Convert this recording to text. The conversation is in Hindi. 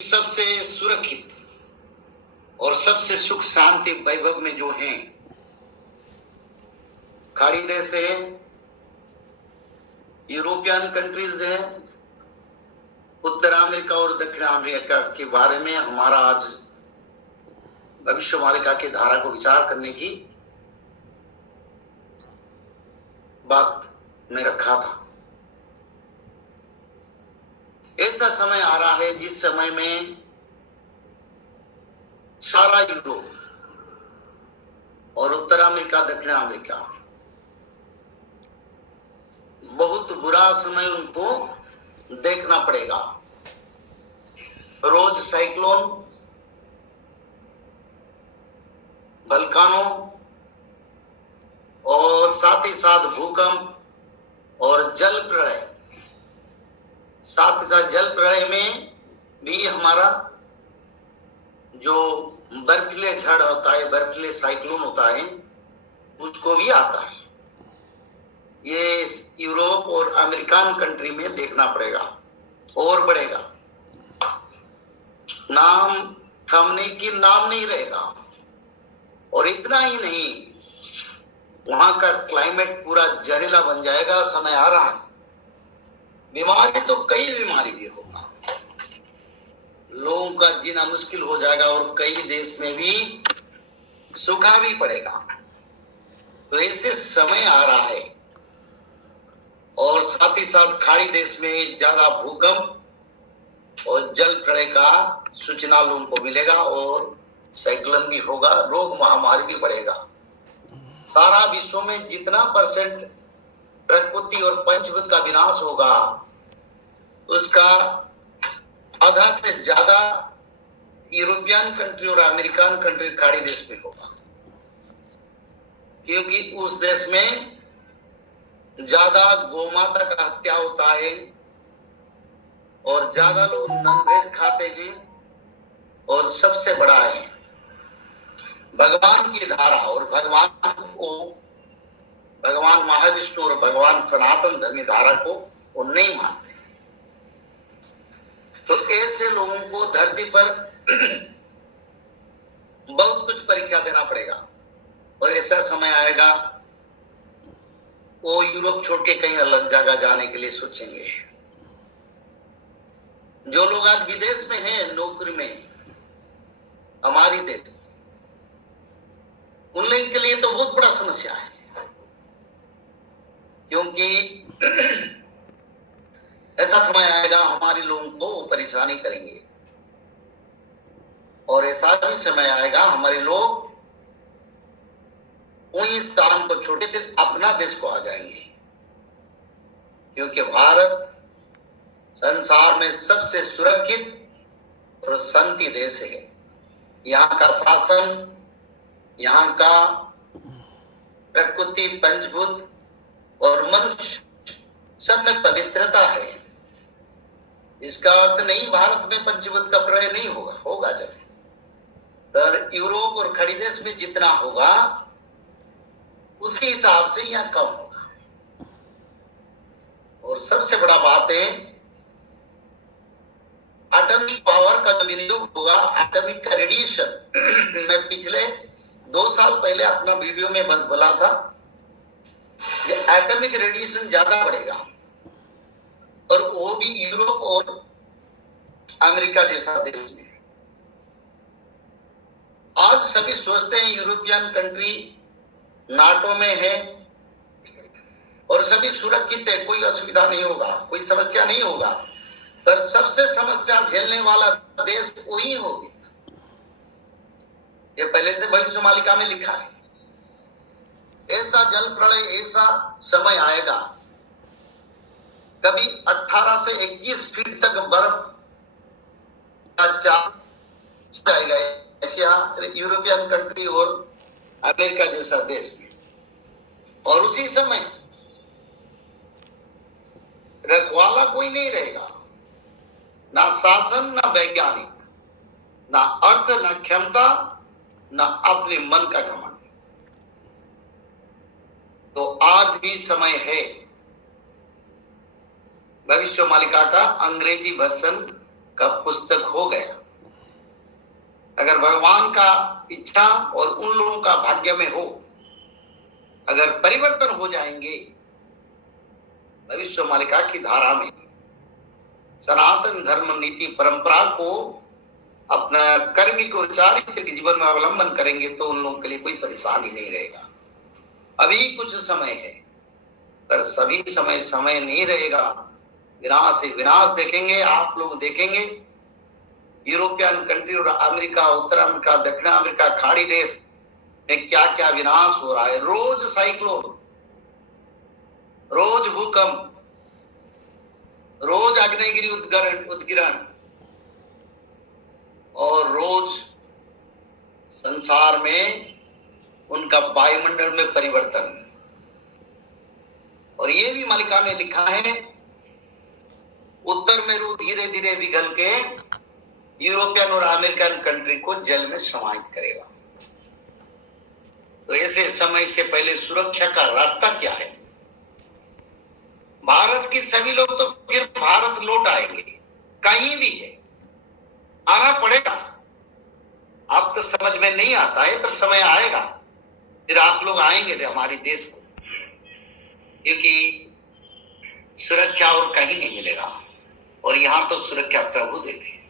सबसे सुरक्षित और सबसे सुख शांति वैभव में जो हैं खाड़ी देश है, यूरोपियन कंट्रीज है, उत्तर अमेरिका और दक्षिण अमेरिका के बारे में हमारा आज भविष्यवाणी की धारा को विचार करने की बात में रखा था। ऐसा समय आ रहा है जिस समय में सारा यूरोप और उत्तर अमेरिका, दक्षिण अमेरिका बहुत बुरा समय उनको देखना पड़ेगा। रोज साइक्लोन, वल्कानो और साथ ही साथ भूकंप और जल प्रलय, साथ ही साथ जल प्रलय में भी हमारा जो बर्फीले झड़ होता है, बर्फीले साइक्लोन होता है, उसको भी आता है। ये यूरोप और अमेरिकन कंट्री में देखना पड़ेगा और बढ़ेगा। नाम थमने की नाम नहीं रहेगा। और इतना ही नहीं, वहां का क्लाइमेट पूरा जहरीला बन जाएगा। समय आ रहा है, बीमारी तो कई बीमारी भी होगा, लोगों का जीना मुश्किल हो जाएगा और कई देश में भी सूखा भी पड़ेगा। तो ऐसे समय आ रहा है और साथ ही साथ खाड़ी देश में ज्यादा भूकंप और जल प्रलय का सूचना लोगों को मिलेगा और साइक्लोन भी होगा, रोग महामारी भी बढ़ेगा। सारा विश्व में जितना परसेंट प्रकृति और पंचभूत का विनाश होगा, उसका आधा से ज्यादा यूरोपियन कंट्री और अमेरिकन कंट्री खाड़ी देश में होगा, क्योंकि उस देश में ज्यादा गौमाता का हत्या होता है और ज्यादा लोग नॉनवेज खाते हैं। और सबसे बड़ा है, भगवान की धारा और भगवान को, भगवान महाविष्णु और भगवान सनातन धर्मी धारा को वो नहीं मानते। तो ऐसे लोगों को धरती पर बहुत कुछ परीक्षा देना पड़ेगा। और ऐसा समय आएगा वो यूरोप छोड़ के कहीं अलग जगह जाने के लिए सोचेंगे। जो लोग आज विदेश में हैं, नौकरी में, हमारी देश, उन लोगों के लिए तो बहुत बड़ा समस्या है, क्योंकि ऐसा समय आएगा हमारे लोगों को वो परेशानी करेंगे। और ऐसा भी समय आएगा हमारे लोग वही स्थान को छोड़ के अपना देश को आ जाएंगे, क्योंकि भारत संसार में सबसे सुरक्षित और शांति देश है। यहाँ का शासन, यहाँ का प्रकृति, पंचभूत और मनुष्य सब में पवित्रता है। इसका अर्थ नहीं भारत में पंचभूत का प्रलय नहीं होगा, होगा जब। पर यूरोप और खाड़ी देश में जितना होगा उसके हिसाब से यहाँ कम होगा। और सबसे बड़ा बात है, एटॉमिक पावर का जो विनियोग होगा, एटॉमिक का रेडिएशन। मैं पिछले 2 साल पहले अपना वीडियो में बोला था, ये एटॉमिक रेडिएशन ज्यादा बढ़ेगा और वो भी यूरोप और अमेरिका जैसा देश में। आज सभी सोचते हैं यूरोपियन कंट्री नाटो में है और सभी सुरक्षित है, कोई असुविधा नहीं होगा, कोई समस्या नहीं होगा। पर सबसे समस्या झेलने वाला देश वही होगी। ये पहले से भविष्यवाणी में लिखा है। ऐसा जल प्रलय, ऐसा समय आएगा, कभी 18 से 21 फीट तक बर्फ का चांस जाएगा एशिया, यूरोपियन कंट्री और अमेरिका जैसा देश में। और उसी समय रखवाला कोई नहीं रहेगा, ना शासन, ना वैज्ञानिक, ना अर्थ, ना क्षमता, ना अपने मन का घमंड। तो आज भी समय है भविष्यवाणी का अंग्रेजी वर्जन का पुस्तक हो गया। अगर भगवान का इच्छा और उन लोगों का भाग्य में हो, अगर परिवर्तन हो जाएंगे भविष्य मालिका की धारा में, सनातन धर्म नीति परंपरा को अपना कर्मिक और चारित्रिक जीवन में अवलंबन करेंगे तो उन लोगों के लिए कोई परेशानी नहीं रहेगा। अभी कुछ समय है, पर सभी समय समय नहीं रहेगा। विनाश ही विनाश देखेंगे, आप लोग देखेंगे। यूरोपियन कंट्री और अमेरिका, उत्तर अमेरिका, दक्षिण अमेरिका, खाड़ी देश में क्या क्या विनाश हो रहा है। रोज साइक्लोन, रोज भूकंप, रोज आग्नेयगिरी उद्गिरण और रोज संसार में उनका वायुमंडल में परिवर्तन। और ये भी मालिका में लिखा है, उत्तर मेरु धीरे धीरे पिघल के यूरोपियन और अमेरिकन कंट्री को जल में समाहित करेगा। तो ऐसे समय से पहले सुरक्षा का रास्ता क्या है? भारत के सभी लोग तो फिर भारत लौट आएंगे, कहीं भी है, आना पड़ेगा। आप तो समझ में नहीं आता है, पर समय आएगा फिर आप लोग आएंगे हमारे देश को, क्योंकि सुरक्षा और कहीं नहीं मिलेगा। और यहां तो सुरक्षा प्रभु देते हैं।